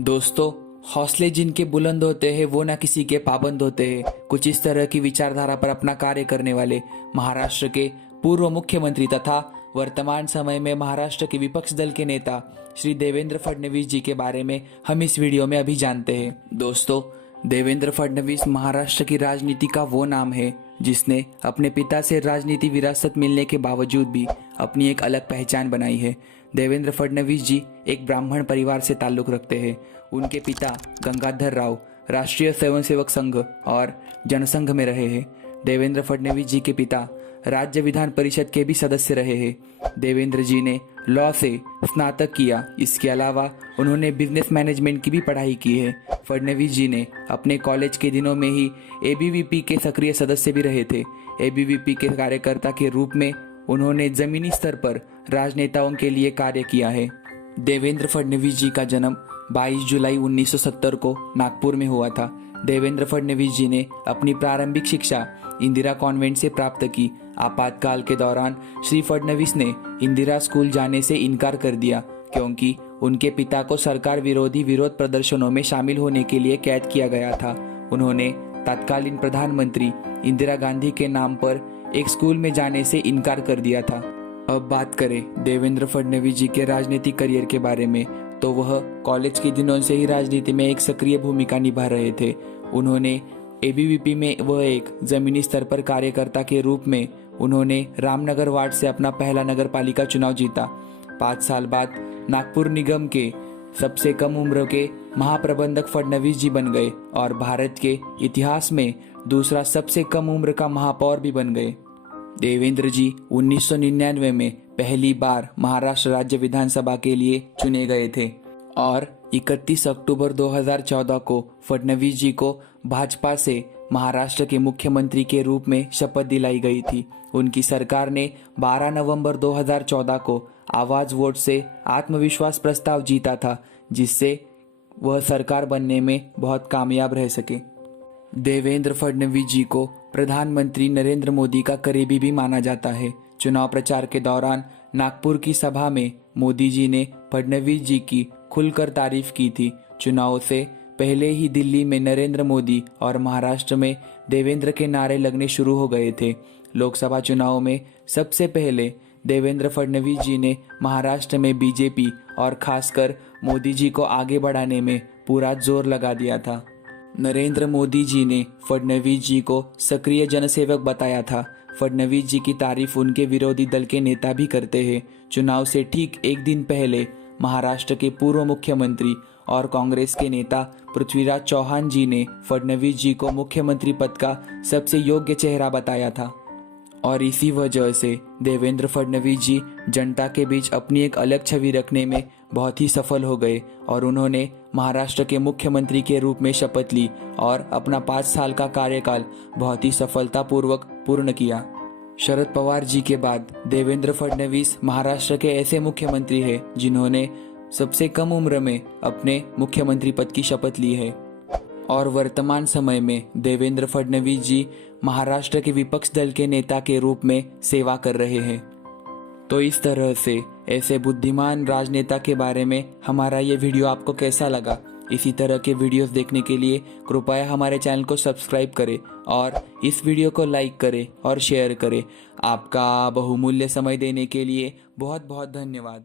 दोस्तों, हौसले जिनके बुलंद होते हैं वो ना किसी के पाबंद होते हैं। कुछ इस तरह की विचारधारा पर अपना कार्य करने वाले महाराष्ट्र के पूर्व मुख्यमंत्री तथा वर्तमान समय में महाराष्ट्र के विपक्ष दल के नेता श्री देवेंद्र फडणवीस जी के बारे में हम इस वीडियो में अभी जानते हैं। दोस्तों, देवेंद्र फडणवीस महाराष्ट्र की राजनीति का वो नाम है जिसने अपने पिता से राजनीति विरासत मिलने के बावजूद भी अपनी एक अलग पहचान बनाई है। देवेंद्र फडणवीस जी एक ब्राह्मण परिवार से ताल्लुक रखते हैं। उनके पिता गंगाधर राव राष्ट्रीय स्वयंसेवक संघ और जनसंघ में रहे हैं। देवेंद्र फडणवीस जी के पिता राज्य विधान परिषद के भी सदस्य रहे हैं। देवेंद्र जी ने लॉ से स्नातक किया। इसके अलावा उन्होंने बिजनेस मैनेजमेंट की भी पढ़ाई की है। फडणवीस जी ने अपने कॉलेज के दिनों में ही एबीवीपी के सक्रिय सदस्य भी रहे थे। एबीवीपी के कार्यकर्ता के रूप में उन्होंने जमीनी स्तर पर राजनेताओं के लिए कार्य किया है। देवेंद्र फडणवीस जी का जन्म 22 जुलाई 1970 को नागपुर में हुआ था। देवेंद्र फडणवीस जी ने अपनी प्रारंभिक शिक्षा इंदिरा कॉन्वेंट से प्राप्त की। आपातकाल के दौरान श्री फडणवीस ने इंदिरा स्कूल जाने से इनकार कर दिया क्योंकि उनके पिता को सरकार विरोधी विरोध प्रदर्शनों में शामिल होने के लिए कैद किया गया था। उन्होंने तत्कालीन प्रधानमंत्री इंदिरा गांधी के नाम पर एक स्कूल में जाने से इनकार कर दिया था। अब बात करें देवेंद्र फडणवीस जी के राजनीतिक करियर के बारे में, तो वह कॉलेज के दिनों से ही राजनीति में एक सक्रिय भूमिका निभा रहे थे। उन्होंने एबीवीपी में वह एक जमीनी स्तर पर कार्यकर्ता के रूप में उन्होंने रामनगर वार्ड से अपना पहला नगर पालिका चुनाव जीता। 5 साल बाद नागपुर निगम के सबसे कम उम्र के महाप्रबंधक फडणवीस जी बन गए और भारत के इतिहास में दूसरा सबसे कम उम्र का महापौर भी बन गए। देवेंद्र जी 1999 में पहली बार महाराष्ट्र राज्य विधानसभा के लिए चुने गए थे और 31 अक्टूबर 2014 को फडणवीस जी को भाजपा से महाराष्ट्र के मुख्यमंत्री के रूप में शपथ दिलाई गई थी। उनकी सरकार ने 12 नवंबर 2014 को आवाज वोट से आत्मविश्वास प्रस्ताव जीता था, जिससे वह सरकार बनने में बहुत कामयाब रह सके। देवेंद्र फडणवीस जी को प्रधानमंत्री नरेंद्र मोदी का करीबी भी माना जाता है। चुनाव प्रचार के दौरान नागपुर की सभा में मोदी जी ने फडणवीस जी की खुलकर तारीफ की थी। चुनाव से पहले ही दिल्ली में नरेंद्र मोदी और महाराष्ट्र में देवेंद्र के नारे लगने शुरू हो गए थे। लोकसभा चुनाव में सबसे पहले देवेंद्र फडणवीस जी ने महाराष्ट्र में बीजेपी और खासकर मोदी जी को आगे बढ़ाने में पूरा जोर लगा दिया था। नरेंद्र मोदी जी ने फडणवीस जी को सक्रिय जनसेवक बताया था। फडणवीस जी की तारीफ उनके विरोधी दल के नेता भी करते हैं। चुनाव से ठीक एक दिन पहले महाराष्ट्र के पूर्व मुख्यमंत्री और कांग्रेस के नेता पृथ्वीराज चौहान जी ने फडणवीस जी को मुख्यमंत्री पद का सबसे योग्य चेहरा बताया था और इसी वजह से देवेंद्र फडणवीस जी जनता के बीच अपनी एक अलग छवि रखने में बहुत ही सफल हो गए और उन्होंने महाराष्ट्र के मुख्यमंत्री के रूप में शपथ ली और अपना 5 साल का कार्यकाल बहुत ही सफलतापूर्वक पूर्ण किया। शरद पवार जी के बाद देवेंद्र फडणवीस महाराष्ट्र के ऐसे मुख्यमंत्री हैं जिन्होंने सबसे कम उम्र में अपने मुख्यमंत्री पद की शपथ ली है और वर्तमान समय में देवेंद्र फडणवीस जी महाराष्ट्र के विपक्ष दल के नेता के रूप में सेवा कर रहे हैं। तो इस तरह से ऐसे बुद्धिमान राजनेता के बारे में हमारा ये वीडियो आपको कैसा लगा? इसी तरह के वीडियोस देखने के लिए कृपया हमारे चैनल को सब्सक्राइब करें और इस वीडियो को लाइक करें और शेयर करें। आपका बहुमूल्य समय देने के लिए बहुत बहुत धन्यवाद।